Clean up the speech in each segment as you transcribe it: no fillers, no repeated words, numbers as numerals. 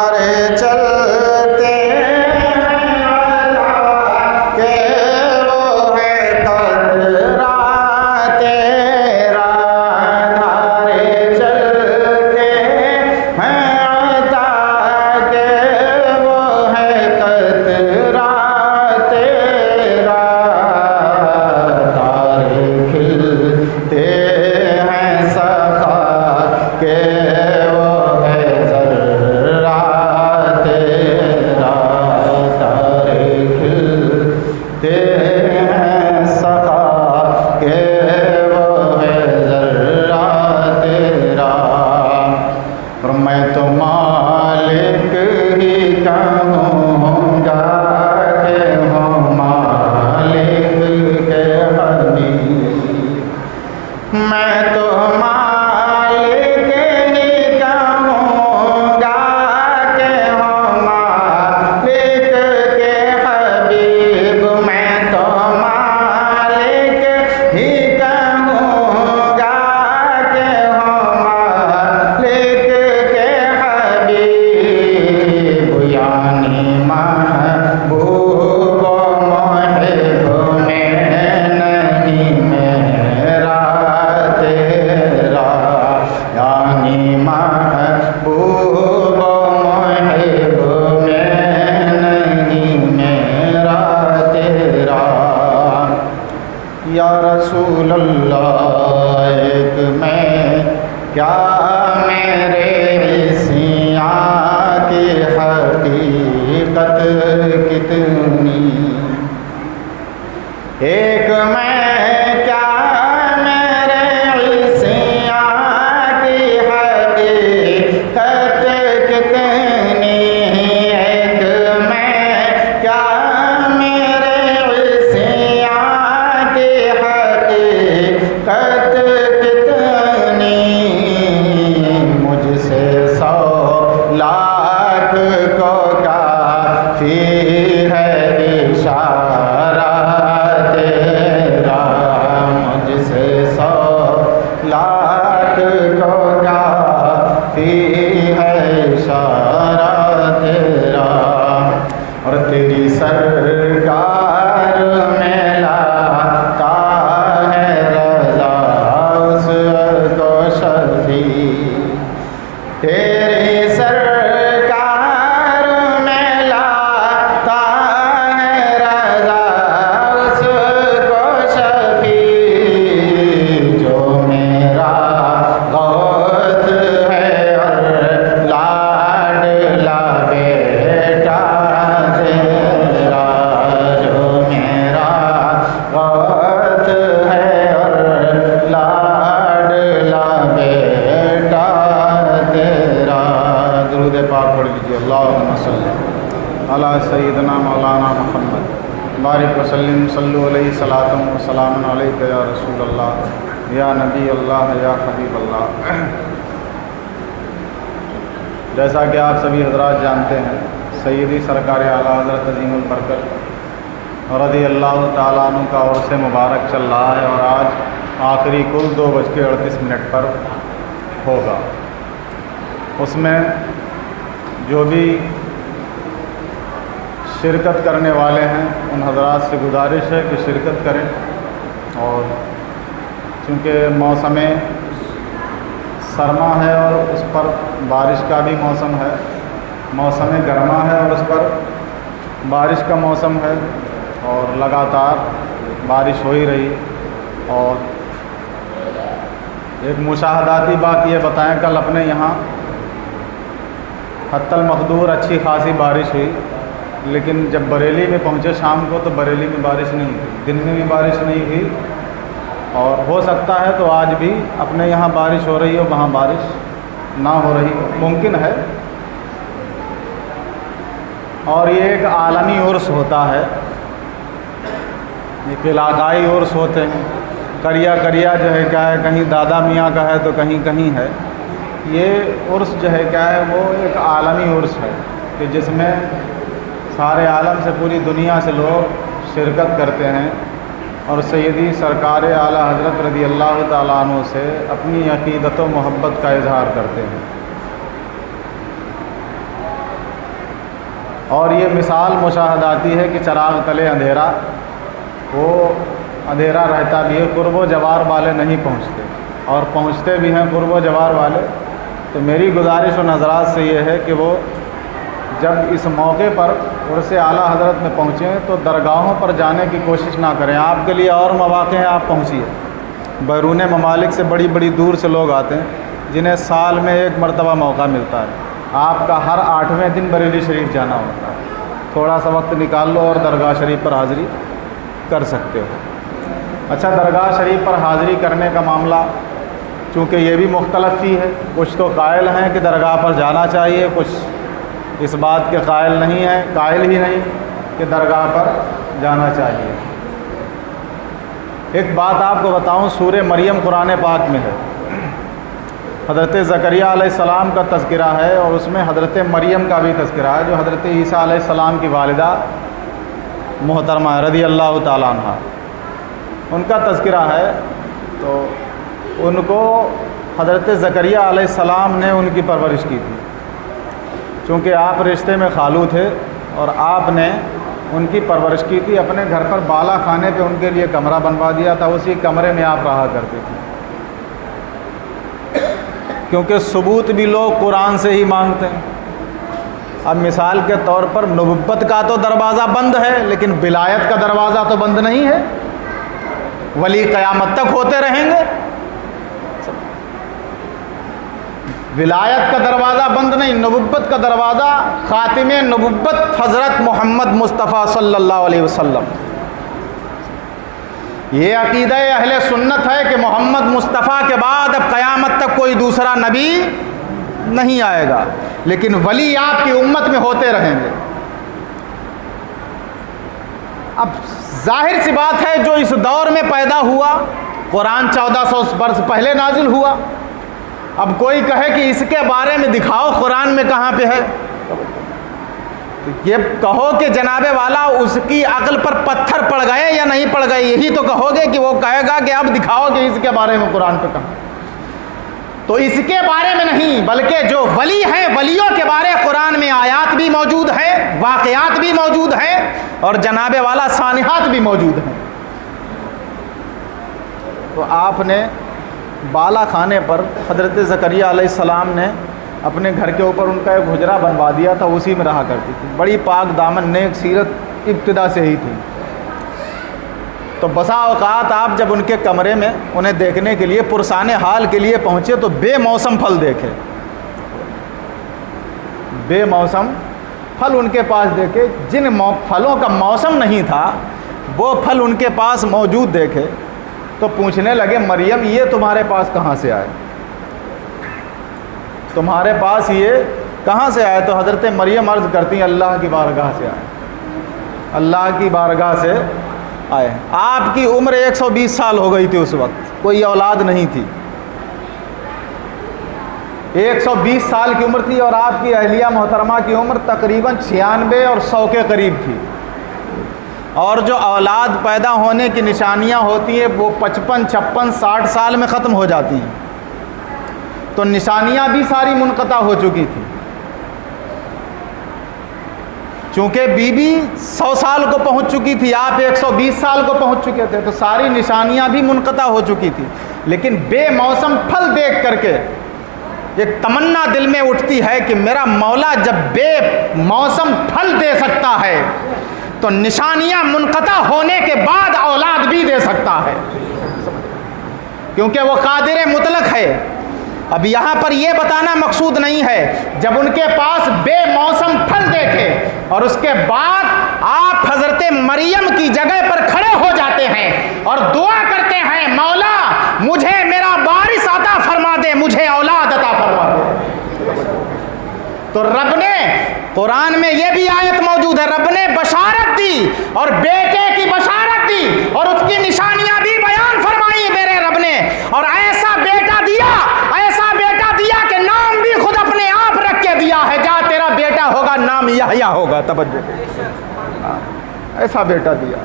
چلتے کہ وہ ہے قدرہ تیرا دھارے چلتے ہیں عطا کہ وہ ہے قدرہ تیرا تارے کھلتے ہیں سخا کہ میں تو مالک ہی کہوں گا کہ ہوں مالک کے حبیب میں تو مالک ہی کہوں گا کہ ہوں مالک کے حبیب میں تو مالک ہی کہوں گا کہ ہوں مالک یعنی محبوب و محب میں نہیں میرا تیرا یعنی محبوب و محب میں نہیں میرا تیرا یا رسول اللہ ایک میں کیا میرے حقیقت کتنی ایک میں کیا میرے عیسیٰ کی حقیقت کتنی ایک میں کیا میرے عیسیٰ کی حقیقت کتنی مجھ سے 100 لاکھ کو کافی ہے اشارہ تیرا مجھ سے 100 لاکھ کو کافی ہے اشارہ تیرا اور تیری سرکار میں لاتا ہے رضا اس کو شفیع تیری سرکار میں لاتا ہے رضا اس کو شفیع جو میرا غوث ہے اور لاڈلا بیٹا تیرا جو میرا غوث ہے اور لاڈلا بیٹا تیرا درود پاک پڑھ لیجیے اللہم صلی علی سیدنا مولانا محمد بارک وسلم صلو علیہ صلاۃ و سلام علیک یا رسول اللہ یا نبی اللہ یا حبیب اللہ جیسا کہ آپ سبھی حضرات جانتے ہیں سیدی سرکار اعلیٰ حضرت عظیم البرکت رضی اللہ تعالیٰ عنہ کا عرص مبارک چل رہا ہے اور آج آخری کل 2:38 پر ہوگا اس میں جو بھی شرکت کرنے والے ہیں ان حضرات سے گزارش ہے کہ شرکت کریں اور چونکہ موسم سرما ہے اور اس پر بارش کا بھی موسم ہے موسم گرما ہے اور اس پر بارش کا موسم ہے اور لگاتار بارش ہو ہی رہی اور ایک مشاہداتی بات یہ بتائیں کل اپنے یہاں حتی المقدور اچھی خاصی بارش ہوئی لیکن جب بریلی میں پہنچے شام کو تو بریلی میں بارش نہیں ہوئی دن میں بھی بارش نہیں ہوئی اور ہو سکتا ہے تو آج بھی اپنے یہاں بارش ہو رہی ہو وہاں بارش نہ ہو رہی ممکن ہے اور یہ ایک عالمی عرس ہوتا ہے ایک علاقائی عرس ہوتے ہیں کریا جو ہے کیا ہے کہیں دادا میاں کا ہے تو کہیں کہیں ہے یہ عرس جو ہے کیا ہے وہ ایک عالمی عرس ہے کہ جس میں سارے عالم سے پوری دنیا سے لوگ شرکت کرتے ہیں اور سیدی سرکار اعلیٰ حضرت رضی اللہ تعالیٰ عنہ سے اپنی عقیدت و محبت کا اظہار کرتے ہیں۔ اور یہ مثال مشاہداتی ہے کہ چراغ تلے اندھیرا، وہ اندھیرا رہتا بھی ہے، قرب و جوار والے نہیں پہنچتے، اور پہنچتے بھی ہیں قرب و جوار والے۔ تو میری گزارش ان حضرات سے یہ ہے کہ وہ جب اس موقع پر عرس اعلیٰ حضرت میں پہنچیں تو درگاہوں پر جانے کی کوشش نہ کریں۔ آپ کے لیے اور مواقع ہیں، آپ پہنچیے۔ بیرون ممالک سے بڑی بڑی دور سے لوگ آتے ہیں جنہیں سال میں ایک مرتبہ موقع ملتا ہے۔ آپ کا ہر 8ویں دن بریلی شریف جانا ہوتا ہے، تھوڑا سا وقت نکال لو اور درگاہ شریف پر حاضری کر سکتے ہو۔ اچھا، درگاہ شریف پر حاضری کرنے کا معاملہ چونکہ یہ بھی مختلف ہی ہے، کچھ تو قائل ہیں کہ درگاہ پر جانا چاہیے، کچھ اس بات کے قائل نہیں ہیں، قائل ہی نہیں کہ درگاہ پر جانا چاہیے۔ ایک بات آپ کو بتاؤں، سورہ مریم قرآن پاک میں ہے، حضرت زکریہ علیہ السلام کا تذکرہ ہے، اور اس میں حضرت مریم کا بھی تذکرہ ہے جو حضرت عیسیٰ علیہ السلام کی والدہ محترمہ رضی اللہ تعالیٰ عنہ، ان کا تذکرہ ہے۔ تو ان کو حضرت زکریہ علیہ السلام نے ان کی پرورش کی تھی، چونکہ آپ رشتے میں خالو تھے، اور آپ نے ان کی پرورش کی تھی۔ اپنے گھر پر بالا خانے پہ ان کے لیے کمرہ بنوا دیا تھا، اسی کمرے میں آپ رہا کرتے تھے، کیونکہ ثبوت بھی لوگ قرآن سے ہی مانگتے ہیں۔ اب مثال کے طور پر نبوت کا تو دروازہ بند ہے، لیکن ولایت کا دروازہ تو بند نہیں ہے، ولی قیامت تک ہوتے رہیں گے۔ ولایت کا دروازہ بند نہیں، نبوت کا دروازہ، خاتم نبوت حضرت محمد مصطفیٰ صلی اللہ علیہ وسلم۔ یہ عقیدہ اہل سنت ہے کہ محمد مصطفیٰ کے بعد اب قیامت تک کوئی دوسرا نبی نہیں آئے گا، لیکن ولی آپ کی امت میں ہوتے رہیں گے۔ اب ظاہر سی بات ہے، جو اس دور میں پیدا ہوا، قرآن 1400 برس پہلے نازل ہوا، اب کوئی کہے کہ اس کے بارے میں دکھاؤ قرآن میں کہاں پہ ہے، تو یہ کہو کہ جناب والا اس کی عقل پر پتھر پڑ گئے یا نہیں پڑ گئے، یہی تو کہو گے کہ وہ کہے گا کہ اب دکھاؤ کہ اس کے بارے میں قرآن پہ کہاں۔ تو اس کے بارے میں نہیں، بلکہ جو ولی ہیں، ولیوں کے بارے قرآن میں آیات بھی موجود ہیں، واقعات بھی موجود ہیں، اور جناب والا سانحات بھی موجود ہیں۔ تو آپ نے بالا خانے پر حضرت زکریہ علیہ السلام نے اپنے گھر کے اوپر ان کا ایک حجرہ بنوا دیا تھا، اسی میں رہا کرتی تھی۔ بڑی پاک دامن نیک سیرت ابتدا سے ہی تھی۔ تو بسا اوقات آپ جب ان کے کمرے میں انہیں دیکھنے کے لیے پرسان حال کے لیے پہنچے تو بے موسم پھل دیکھے، بے موسم پھل ان کے پاس دیکھے، جن پھلوں کا موسم نہیں تھا وہ پھل ان کے پاس موجود دیکھے، تو پوچھنے لگے مریم یہ تمہارے پاس کہاں سے آئے، تمہارے پاس یہ کہاں سے آئے؟ تو حضرت مریم عرض کرتی ہیں اللہ کی بارگاہ سے آئے، اللہ کی بارگاہ سے آئے۔ آپ کی عمر 120 سال ہو گئی تھی، اس وقت کوئی اولاد نہیں تھی، 120 سال کی عمر تھی، اور آپ کی اہلیہ محترمہ کی عمر تقریباً 96 اور 100 کے قریب تھی، اور جو اولاد پیدا ہونے کی نشانیاں ہوتی ہیں وہ 55 56 60 سال میں ختم ہو جاتی ہیں، تو نشانیاں بھی ساری منقطع ہو چکی تھی۔ چونکہ بی بی 100 سال کو پہنچ چکی تھی، آپ 120 سال کو پہنچ چکے تھے، تو ساری نشانیاں بھی منقطع ہو چکی تھی، لیکن بے موسم پھل دیکھ کر کے ایک تمنا دل میں اٹھتی ہے کہ میرا مولا جب بے موسم پھل دے سکتا ہے تو نشانیاں منقطع ہونے کے بعد اولاد بھی دے سکتا ہے، کیونکہ وہ قادر مطلق ہے۔ اب یہاں پر یہ بتانا مقصود نہیں ہے، جب ان کے پاس بے موسم پھل دیکھے اور اس کے بعد آپ حضرت مریم کی جگہ پر کھڑے ہو جاتے ہیں اور دعا کرتے ہیں مولا مجھے میرا وارث عطا فرما دے، مجھے اولاد عطا فرما دے، تو رب نے قرآن میں یہ بھی آیت موجود ہے، رب نے بشارت دی اور بیٹے کی بشارت دی اور اس کی نشانیاں بھی بیان فرمائی میرے رب نے، اور ایسا بیٹا دیا کہ نام بھی خود اپنے آپ رکھ کے دیا ہے، جا تیرا بیٹا ہوگا نام یحییٰ ہوگا، توجہ، ایسا بیٹا دیا۔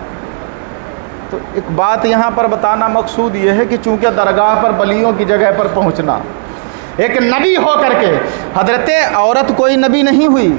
تو ایک بات یہاں پر بتانا مقصود یہ ہے کہ چونکہ درگاہ پر ولیوں کی جگہ پر پہنچنا، ایک نبی ہو کر کے، حضرت عورت کوئی نبی نہیں ہوئی،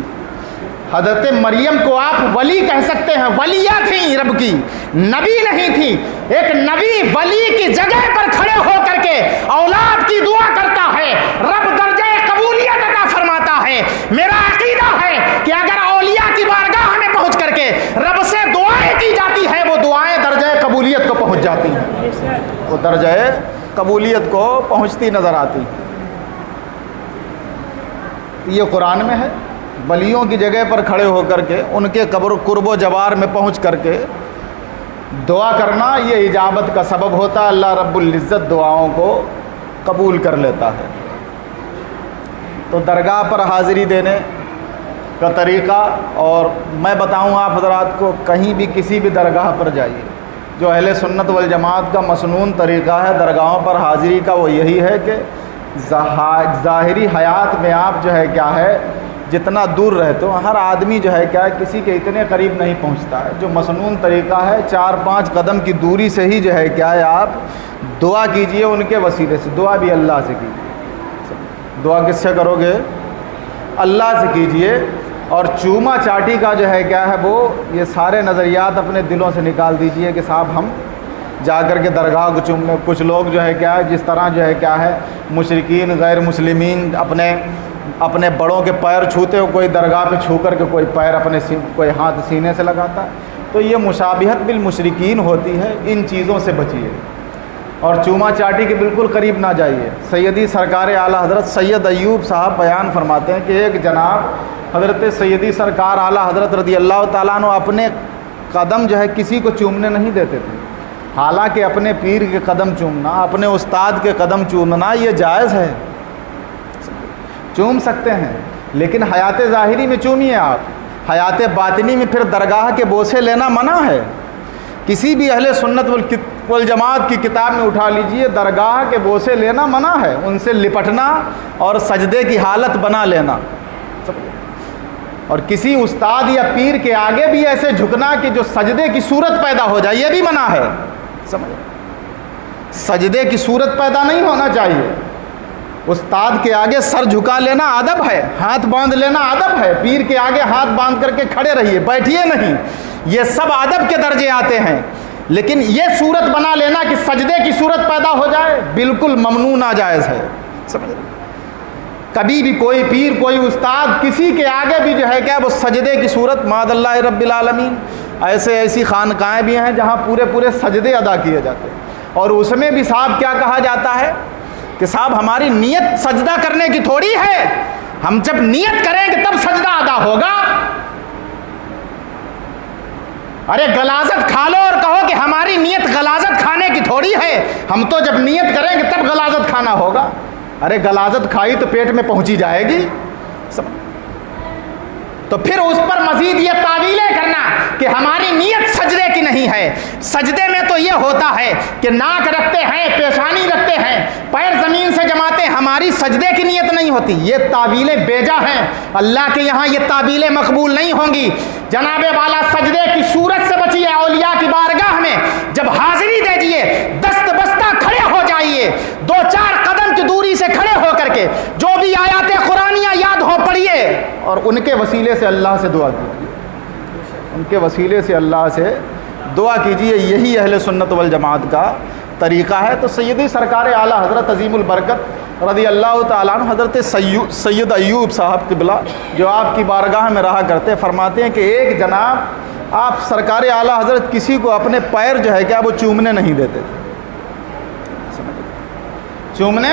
حضرت مریم کو آپ ولی کہہ سکتے ہیں، ولیہ تھیں رب کی، نبی نہیں تھی۔ ایک نبی ولی کی جگہ پر کھڑے ہو کر کے اولاد کی دعا کرتا ہے، رب درجہ قبولیت عطا فرماتا ہے۔ میرا عقیدہ ہے کہ اگر اولیاء کی بارگاہ میں پہنچ کر کے رب سے دعائیں کی جاتی ہیں، وہ دعائیں درجہ قبولیت کو پہنچ جاتی ہیں، وہ درجہ قبولیت کو پہنچتی نظر آتی ہیں۔ یہ قرآن میں ہے، ولیوں کی جگہ پر کھڑے ہو کر کے ان کے قرب و جوار میں پہنچ کر کے دعا کرنا یہ اجابت کا سبب ہوتا ہے۔ اللہ رب العزت دعاؤں کو قبول کر لیتا ہے۔ تو درگاہ پر حاضری دینے کا طریقہ، اور میں بتاؤں آپ حضرات کو، کہیں بھی کسی بھی درگاہ پر جائیے، جو اہل سنت والجماعت کا مسنون طریقہ ہے درگاہوں پر حاضری کا، وہ یہی ہے کہ ظاہری حیات میں آپ جو ہے کیا ہے جتنا دور رہتے ہو، ہر آدمی جو ہے کیا ہے کسی کے اتنے قریب نہیں پہنچتا ہے۔ جو مسنون طریقہ ہے 4-5 قدم کی دوری سے ہی جو ہے کیا ہے آپ دعا کیجئے ان کے وسیلے سے۔ دعا بھی اللہ سے کیجئے، دعا کس سے کرو گے؟ اللہ سے کیجئے۔ اور چوما چاٹی کا جو ہے کیا ہے وہ یہ سارے نظریات اپنے دلوں سے نکال دیجئے کہ صاحب ہم جا کر کے درگاہ کو چومنے، کچھ لوگ جو ہے کیا ہے جس طرح جو ہے کیا ہے مشرکین غیر مسلمین اپنے بڑوں کے پیر چھوتے ہو، کوئی درگاہ پہ چھو کر کے کوئی پیر کوئی ہاتھ سینے سے لگاتا ہے، تو یہ مشابہت بالمشرکین ہوتی ہے۔ ان چیزوں سے بچیے اور چوما چاٹی کے بالکل قریب نہ جائیے۔ سیدی سرکار اعلیٰ حضرت سید ایوب صاحب بیان فرماتے ہیں کہ ایک جناب حضرت سیدی سرکار اعلیٰ حضرت رضی اللہ تعالیٰ عنہ اپنے قدم جو ہے کسی کو چومنے نہیں دیتے تھے، حالانکہ اپنے پیر کے قدم چومنا، اپنے استاد کے قدم چومنا یہ جائز ہے، چوم سکتے ہیں، لیکن حیات ظاہری میں چومیے آپ، حیات باطنی میں پھر درگاہ کے بوسے لینا منع ہے۔ کسی بھی اہل سنت والجماعت کی کتاب میں اٹھا لیجئے، درگاہ کے بوسے لینا منع ہے، ان سے لپٹنا اور سجدے کی حالت بنا لینا، اور کسی استاد یا پیر کے آگے بھی ایسے جھکنا کہ جو سجدے کی صورت پیدا ہو جائے، یہ بھی منع ہے۔ سجدے کی صورت پیدا نہیں ہونا چاہیے۔ استاد کے آگے سر جھکا لینا ادب ہے، ہاتھ باندھ لینا ادب ہے، پیر کے آگے ہاتھ باندھ کر کے کھڑے رہیے، بیٹھیے نہیں، یہ سب ادب کے درجے آتے ہیں۔ لیکن یہ صورت بنا لینا کہ سجدے کی صورت پیدا ہو جائے، بالکل ممنوع ناجائز ہے۔ کبھی بھی کوئی پیر، کوئی استاد کسی کے آگے بھی جو ہے کیا وہ سجدے کی صورت، معاذ اللہ رب العالمین، ایسی خانقاہیں بھی ہیں جہاں پورے سجدے ادا کیے جاتے ہیں، اور اس میں بھی صاحب کیا کہا جاتا ہے کہ صاحب ہماری نیت سجدہ کرنے کی تھوڑی ہے، ہم جب نیت کریں گے تب سجدہ ادا ہوگا۔ ارے غلاظت کھا لو اور کہو کہ ہماری نیت غلاظت کھانے کی تھوڑی ہے، ہم تو جب نیت کریں گے تب غلاظت کھانا ہوگا۔ ارے غلاظت کھائی تو پیٹ میں پہنچی جائے گی، تو پھر اس پر مزید یہ تعویلیں کرنا کہ ہماری نیت سجدے کی نہیں ہے۔ سجدے میں تو یہ ہوتا ہے کہ ناک رکھتے ہیں، پیشانی رکھتے ہیں، پیر زمین سے جماتے ہیں، ہماری سجدے کی نیت نہیں ہوتی۔ یہ تعویلیں بیجا ہیں، اللہ کے یہاں یہ تعویلیں مقبول نہیں ہوں گی۔ جناب والا سجدے کی صورت سے بچیے، اولیاء کی بارگاہ میں جب حاضری دیجیے دست بستہ کھڑے ہو جائیے، 2-4 قدم کی دوری سے کھڑے ہو کر کے جو بھی آیات قرآنیہ یاد ہو پڑھیے، اور ان کے وسیلے سے اللہ سے دعا کیجیے، ان کے وسیلے سے اللہ سے دعا کیجیے۔ یہی اہل سنت والجماعت کا طریقہ ہے۔ تو سیدی سرکار اعلیٰ حضرت عظیم البرکت رضی اللہ تعالیٰ عنہ حضرت سید ایوب صاحب قبلہ جو آپ کی بارگاہ میں رہا کرتے، فرماتے ہیں کہ ایک جناب آپ سرکار اعلیٰ حضرت کسی کو اپنے پیر جو ہے کیا وہ چومنے نہیں دیتے تھے، چومنے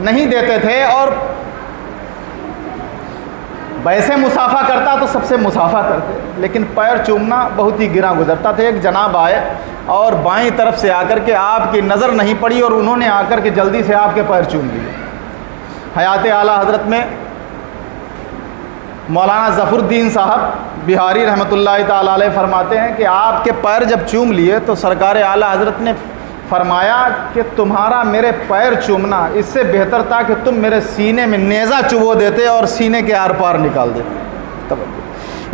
نہیں دیتے تھے، اور ویسے مسافہ کرتا تو سب سے مسافہ کرتے، لیکن پیر چومنا بہت ہی گراں گزرتا تھا۔ ایک جناب آئے اور بائیں طرف سے آ کر کے آپ کی نظر نہیں پڑی اور انہوں نے آ کر کے جلدی سے آپ کے پیر چوم لیے۔ حیات اعلیٰ حضرت میں مولانا ظفر الدین صاحب بہاری رحمۃ اللہ تعالیٰ علیہ فرماتے ہیں کہ آپ کے پیر جب چوم لیے تو سرکار اعلیٰ حضرت نے فرمایا کہ تمہارا میرے پیر چومنا اس سے بہتر تھا کہ تم میرے سینے میں نیزہ چبو دیتے اور سینے کے آر پار نکال دیتے۔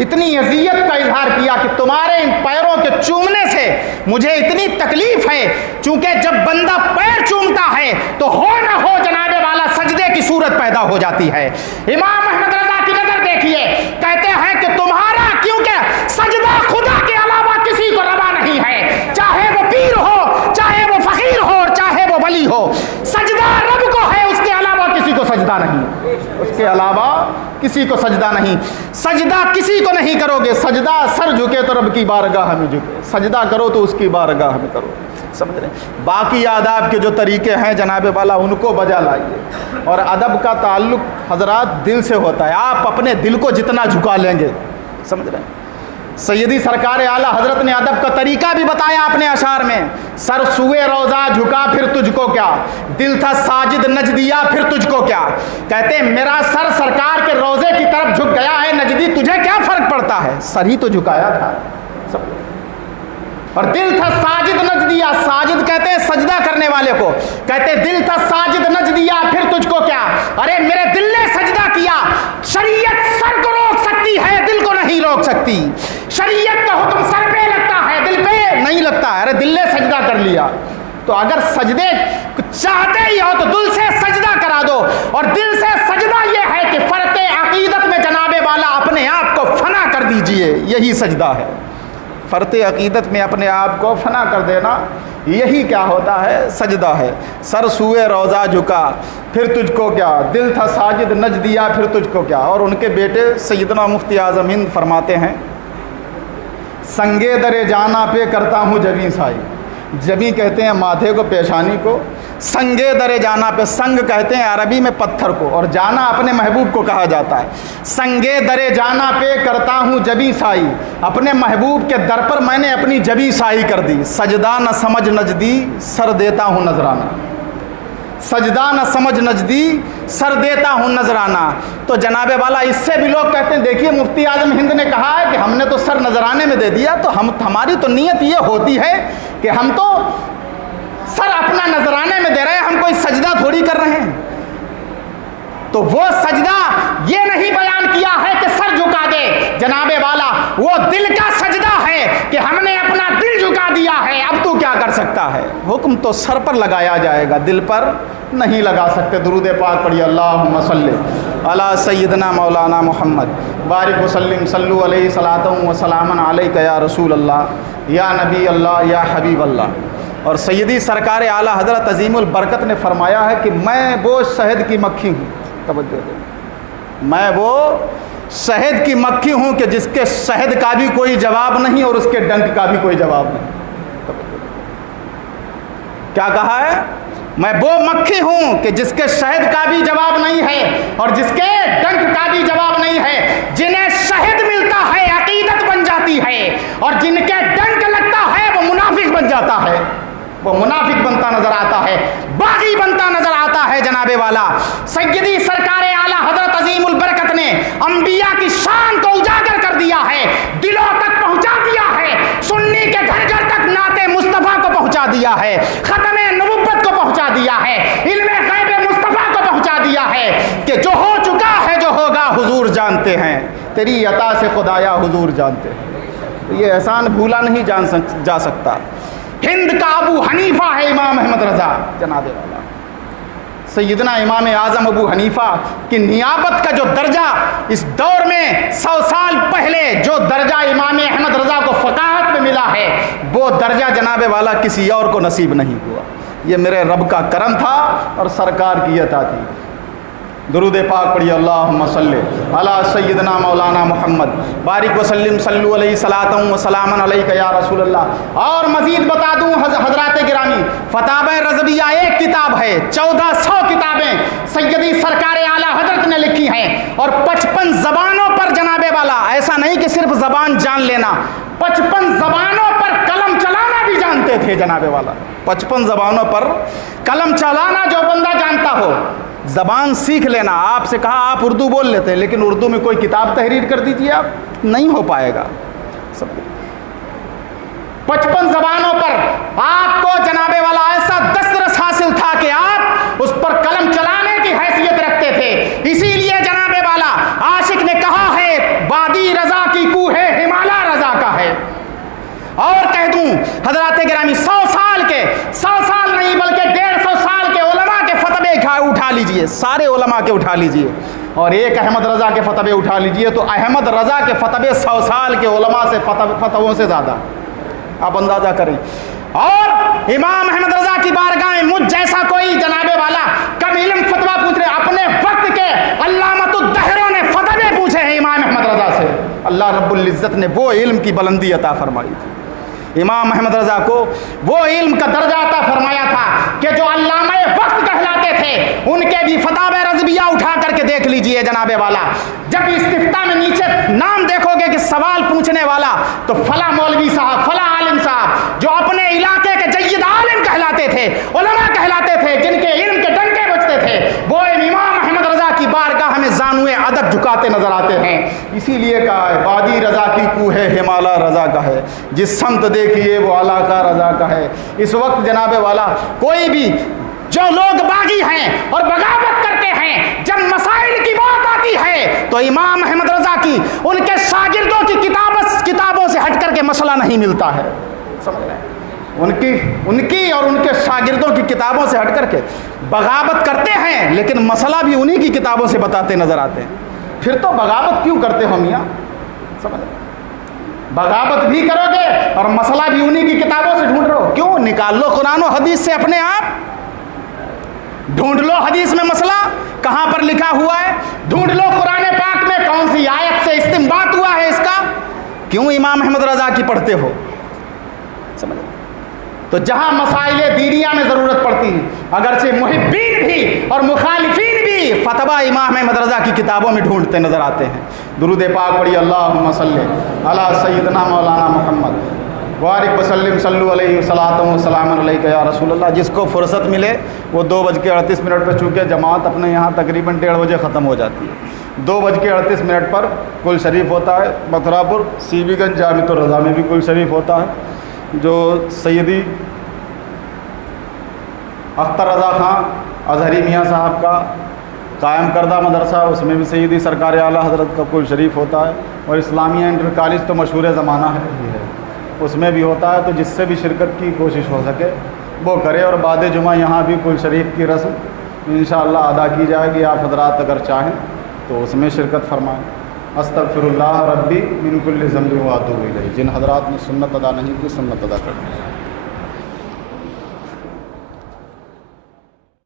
اتنی اذیت کا اظہار کیا کہ تمہارے ان پیروں کے چومنے سے مجھے اتنی تکلیف ہے، چونکہ جب بندہ پیر چومتا ہے تو ہو نہ ہو جناب والا سجدے کی صورت پیدا ہو جاتی ہے۔ امام احمد رضا کی نظر دیکھیے، کہتے ہیں کہ تمہارے کسی کو سجدہ نہیں، سجدہ کسی کو نہیں کرو گے، سجدہ سر جھکے تو رب کی بارگاہ میں جھکے، سجدہ کرو تو اس کی بارگاہ میں کرو، سمجھ رہے ہیں؟ باقی آداب کے جو طریقے ہیں جناب والا ان کو بجا لائیے، اور ادب کا تعلق حضرات دل سے ہوتا ہے، آپ اپنے دل کو جتنا جھکا لیں گے، سمجھ رہے ہیں؟ سیدی سرکار اعلیٰ حضرت نے ادب کا طریقہ بھی بتایا اپنے اشعار میں، سر سوئے روضہ جھکا پھر تجھ کو کیا، دل تھا ساجد نجدیا پھر تجھ کو کیا، کہتے ہیں میرا سر سرکار کے روضے کی طرف جھک گیا ہے نجدی، تجھے کیا فرق پڑتا ہے، سر ہی تو جھکایا تھا، اور دل تھا ساجد نجدیا، ساجد کہتے ہیں سجدہ کرنے والے کو، کہتے ہیں دل تھا ساجد نجدیا پھر تجھ کو کیا، ارے میرے دل نے سجدہ کیا، شریعت سر کو روک سکتی ہے دل کو نہیں روک سکتی، شریعت کا حکم سر پہ لگتا ہے دل پہ نہیں لگتا ہے، ارے دل نے سجدہ کر لیا، تو اگر سجدے چاہتے ہی ہو تو دل سے سجدہ کرا دو، اور دل سے سجدہ یہ ہے کہ فرق عقیدت میں جناب والا اپنے آپ کو فنا کر دیجئے، یہی سجدہ ہے، فرط عقیدت میں اپنے آپ کو فنا کر دینا، یہی کیا ہوتا ہے، سجدہ ہے، سر سوئے روضہ جھکا پھر تجھ کو کیا، دل تھا ساجد نج دیا پھر تجھ کو کیا، اور ان کے بیٹے سیدنا مفتی اعظم ہند فرماتے ہیں سنگے درے جانا پہ کرتا ہوں جبیں سائی، جبیں کہتے ہیں ماتھے کو پیشانی کو، سنگے درے جانا پہ، سنگ کہتے ہیں عربی میں پتھر کو، اور جانا اپنے محبوب کو کہا جاتا ہے، سنگے درے جانا پہ کرتا ہوں جبیں سائی، اپنے محبوب کے در پر میں نے اپنی جبیں سائی کر دی، سجدہ نہ سمجھ نجدی سر دیتا ہوں نذرانہ، سجدہ نہ سمجھ نجدی سر دیتا ہوں نذرانہ، تو جناب والا اس سے بھی لوگ کہتے ہیں دیکھیے مفتی اعظم ہند نے کہا ہے کہ ہم نے تو سر نذرانے میں دے دیا، تو ہماری تو نیت یہ ہوتی ہے کہ ہم تو سر اپنا نذرانے میں دے رہے ہیں، ہم کوئی سجدہ تھوڑی کر رہے ہیں، تو وہ سجدہ یہ نہیں بیان کیا ہے کہ سر جھکا دے جناب والا، وہ دل کا سجدہ ہے کہ ہم نے اپنا دل جھکا دیا ہے، اب تو کیا کر سکتا ہے، حکم تو سر پر لگایا جائے گا، دل پر نہیں لگا سکتے۔ درود پاک پڑھیے، اللہم صلی علی سیدنا مولانا محمد بارک وسلم، صلو علیہ صلاۃ و سلام علیک یا رسول اللہ یا نبی اللہ یا حبیب اللہ۔ اور سیدی سرکار اعلیٰ حضرت عظیم البرکت نے فرمایا ہے کہ میں وہ شہد کی مکھی ہوں، توجہ دیں، میں وہ شہد کی مکھی ہوں کہ جس کے شہد کا بھی کوئی جواب نہیں اور اس کے ڈنک کا بھی کوئی جواب نہیں۔ کیا کہا ہے؟ میں وہ مکھی ہوں کہ جس کے شہد کا بھی جواب نہیں ہے اور جس کے ڈنک کا بھی جواب نہیں ہے، جنہیں شہد ملتا ہے عقیدت بن جاتی ہے، اور جن کے ڈنک لگتا ہے وہ منافق بن جاتا ہے، وہ منافق بنتا نظر آتا ہے، باغی بنتا نظر آتا ہے جناب والا۔ سیدی سرکار اعلیٰ حضرت عظیم البرکت نے انبیاء کی شان کو اجاگر کر دیا ہے، دلوں تک پہنچا دیا ہے، سنی کے گھر گھر تک نعت مصطفیٰ کو پہنچا دیا ہے، ختم نبوت کو پہنچا دیا ہے، علم غیب مصطفیٰ کو پہنچا دیا ہے کہ جو ہو چکا ہے جو ہوگا حضور جانتے ہیں، تیری عطا سے خدایا حضور جانتے ہیں، یہ احسان بھولا نہیں جا سکتا۔ ہند کا ابو حنیفہ ہے امام احمد رضا جناب والا، سیدنا امام اعظم ابو حنیفہ کی نیابت کا جو درجہ اس دور میں 100 سال پہلے جو درجہ امام احمد رضا کو فقاہت میں ملا ہے، وہ درجہ جناب والا کسی اور کو نصیب نہیں ہوا، یہ میرے رب کا کرم تھا اور سرکار کی عطا تھی۔ درود پاک پڑھیے، اللہم صلی علی سیدنا مولانا محمد بارک وسلم، صلو علیہ صلاۃ و سلام علیک یا رسول اللہ۔ اور مزید بتا دوں حضرات گرامی، فتاوی رضویہ ایک کتاب ہے، 1400 کتابیں سیدی سرکار اعلیٰ حضرت نے لکھی ہیں، اور 55 زبانوں پر جناب والا، ایسا نہیں کہ صرف زبان جان لینا، 55 زبانوں پر قلم چلانا بھی جانتے تھے جناب والا، 55 زبانوں پر قلم چلانا جو بندہ جانتا ہو، زبان سیکھ لینا۔ آپ سے کہا آپ اردو بول لیتے ہیں، لیکن اردو میں کوئی کتاب تحریر کر دیجیے، آپ نہیں ہو پائے گا۔ 55 زبانوں پر آپ کو جناب والا ایسا دسترس حاصل تھا کہ آپ اس پر قلم چلانے کی حیثیت رکھتے تھے، اسی لیے جناب والا عاشق نے کہا ہے وادی رضا کی کوہ ہمالا رضا کا ہے۔ اور کہہ دوں حضرات گرامی، 100 سال نہیں بلکہ 150 سال کے علماء کے فتوے اٹھا لیجئے، سارے علماء کے اٹھا لیجئے، اور ایک احمد رضا کے فتوے اٹھا لیجئے، تو احمد رضا کے فتوے 100 سال کے علماء سے فتووں سے زیادہ، آپ اندازہ کریں۔ اور امام احمد رضا کی بارگاہ میں مجھ جیسا کوئی جناب والا کم علم فتویٰ پوچھ رہے، اپنے وقت کے علامۃ الدہروں نے فتوے پوچھے ہیں امام احمد رضا سے، اللہ رب العزت نے وہ علم کی بلندی عطا فرمائی تھی، امام احمد رضا کو وہ علم کا درجہ عطا فرمایا تھا کہ جو علامہ وقت کہلاتے تھے ان کے بھی فتاوی رضویہ اٹھا کر کے دیکھ لیجئے جناب والا، جب استفتاء میں نیچے نام دیکھو گے کہ سوال پوچھنے والا تو فلاں مولوی صاحب، فلاں عالم صاحب جو اپنے علاقے کے جید عالم کہلاتے تھے، علماء کہلاتے تھے، جن کے علم کے ڈنکے بجتے تھے، وہ امام احمد رضا کی بارگاہ میں زانوئے ادب جھکاتے نظر آتے ہیں۔ اسی لیے کہا ہے وادی رضا کی کوہ ہے ہمالا رضا کا ہے، جس سمت دیکھیے وہ علاقہ رضا کا ہے۔ اس وقت جناب والا کوئی بھی جو لوگ باغی ہیں اور بغاوت کرتے ہیں، جب مسائل کی بات آتی ہے تو امام احمد رضا کی ان کے شاگردوں کی کتابوں سے ہٹ کر کے مسئلہ نہیں ملتا ہے، سمجھ رہے ہیں؟ ان کی اور ان کے شاگردوں کی کتابوں سے ہٹ کر کے بغاوت کرتے ہیں، لیکن مسئلہ بھی انہی کی کتابوں سے بتاتے نظر آتے ہیں۔ پھر تو بغاوت کیوں کرتے ہو میاں؟ سمجھ رہے؟ بغاوت بھی کرو گے اور مسئلہ بھی انہی کی کتابوں سے ڈھونڈ رہو، کیوں؟ نکال لو قرآن و حدیث سے اپنے آپ، ڈھونڈ لو حدیث میں مسئلہ کہاں پر لکھا ہوا ہے، ڈھونڈ لو قرآن پاک میں کون سی آیت سے استنباط ہوا ہے اس کا، کیوں امام احمد رضا کی پڑھتے ہو؟ سمجھ؟ تو جہاں مسائل دینیہ میں ضرورت پڑتی ہے، اگرچہ محبین بھی اور مخالفین بھی فتویٰ امام احمد رضا کی کتابوں میں ڈھونڈتے نظر آتے ہیں۔ درود پاک پڑھی، اللہم صلی علی سیدنا مولانا محمد وبارک وسلم، صلو علیہ وصلاۃ وسلام علیک یا رسول اللہ۔ جس کو فرصت ملے وہ 2:38 پہ، چونکہ جماعت اپنے یہاں تقریباً 1:30 بجے ختم ہو جاتی ہے، 2:38 پر کل شریف ہوتا ہے۔ متھرا پور سی بی گنج جامع الرضا میں بھی کل شریف ہوتا ہے، جو سیدی اختر رضا خان اظہری میاں صاحب کا قائم کردہ مدرسہ، اس میں بھی سیدی سرکار اعلیٰ حضرت کا کل شریف ہوتا ہے، اور اسلامیہ انٹر کالج تو مشہور زمانہ ہے، اس میں بھی ہوتا ہے۔ تو جس سے بھی شرکت کی کوشش ہو سکے وہ کرے، اور بعد جمعہ یہاں بھی کل شریف کی رسم انشاءاللہ ادا کی جائے گی، آپ حضرات اگر چاہیں تو اس میں شرکت فرمائیں۔ استغفر اللہ ربی من کل ذنب و اتوب الیہ۔ جن حضرات نے سنت ادا نہیں کی، سنت ادا کر دیں۔